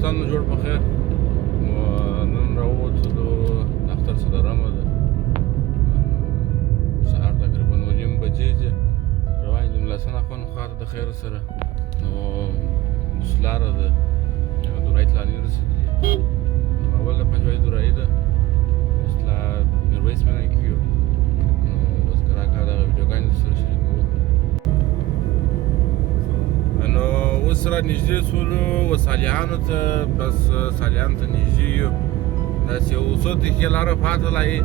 دوستان مو جوړ په خیر. نن راووتلو د اختر څلورمه ده، سهار تقریبا 9:30 بجې دي. روان یم لاسن اخوان خواته د خیر سره، نو اوس لاره ده دورایي ته لا نه رسېدلي. نو اول د پنجوایي دورایي ده، اوس لا میرویس منی کې یو. نو بس که راکړه دغه ویډیوګانې درسره شریکوو. نو اوس را نږدې شولو صالحانو ته، بس صالحانو ته نږدې یو، داسې یو څو دقیقې لاره پاته لایي.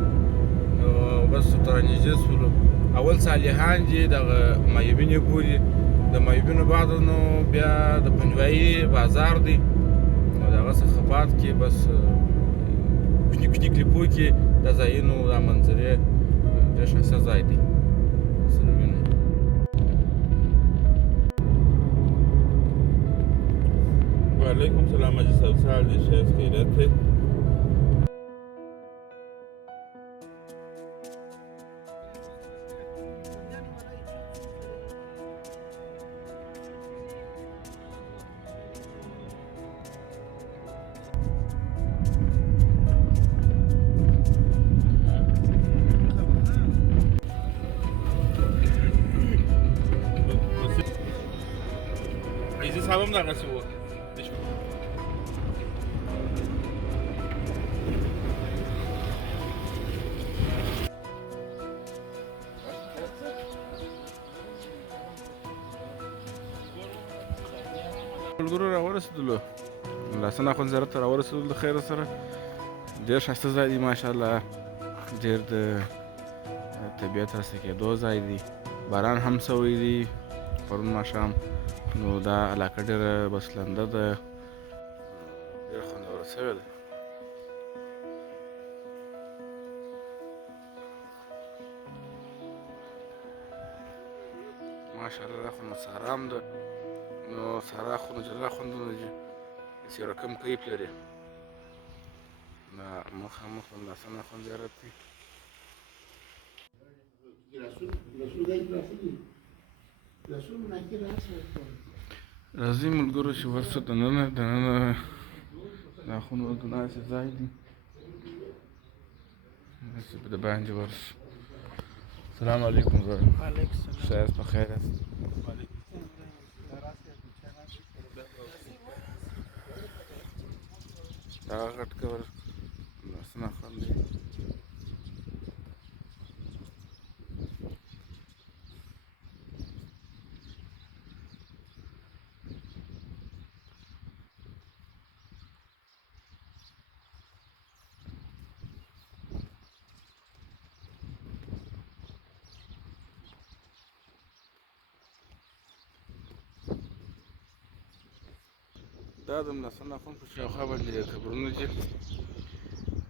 نو بس ورته را نږدې شولو. اول صالحان دي دغه مایبینې پورې، د مایبینو بعد نو بیا د پنجوایي بازار دی، نو د هغه څخه بعد کې بس کوچني کوچني کلیپو کې دا ځایونو دا منظرې ډېر ښایسته ځای دی. سره وینئ وعلیکم سلام حاجي صاحب، څه حال دی؟ ښایست خیریت دی؟ عزیز صاحب هم دغسې و. ملګرو راورسېدلو، لاسن اخوند زیارت ته راورسېدلو د خیر سره. ډېر ښایسته ځای دی ماشاءالله، ډېر د طبیعت راسته کېدو ځای دی. باران هم سوی دی پرون ماښام، نو دا علاقه ډېره بسلنده ده، ډېره خوندوره سوې ده. ماشاءالله دا خو نو سارام ده، نو سارا خو نو جلا خوندونه دي، هسې یو رقم کیف لري. دا مخامخ د لاسن اخوند زیارت دی. راځئ ملګرو چې ورسو دننه د اخوند داسې ځای دی، داسې د باندې ورسو. السلام علیکم زره. وعلیکم السلام. ښایست په خیر یاست؟ دغه غټ کور لاسن اخوند دی. دا د لاسن اخوند په شاوخوا باندې قبرونه دي،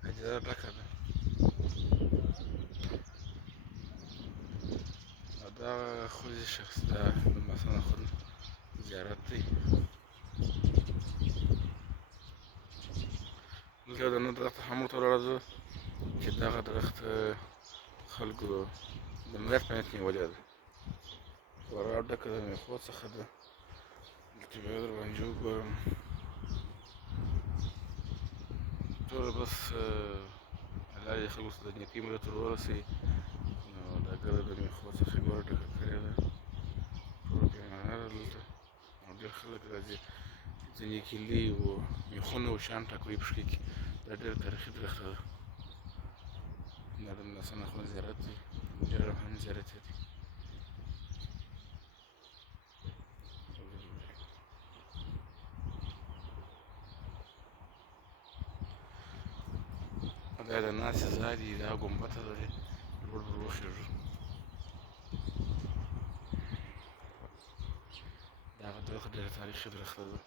حجره ډکه ده. او دغه خودي شخص دا د لاسن اخوند زیارت دی. دلته د نور درخت هم ورته راځو چې دغه درخت خلکو د ملت په نیت نیولې ده، خورا ډکه د میخو څخه ده. دلته بیا درباندې وګورم، ټوله بس الله دې خلکو ته د نیکۍ مدد ور ورسوي. نو دا ګرده د میخو څخه ګوره ډکه کړې ده، ټوله پیمانه ده دلته. او ډېر خلک راځي، ځینې کیلې و میخونه و شیان ټاکوي په پښې کې. دا ډېره تاریخي درخته ده. دا د لاسن اخوند زیارت دی، ډېر روحاني زیارت دی. دا د ناستې ځای دی، دا ګنبده ده، لوړ پر وخېږو. دغه درخت ډېره تاریخي درخته ده.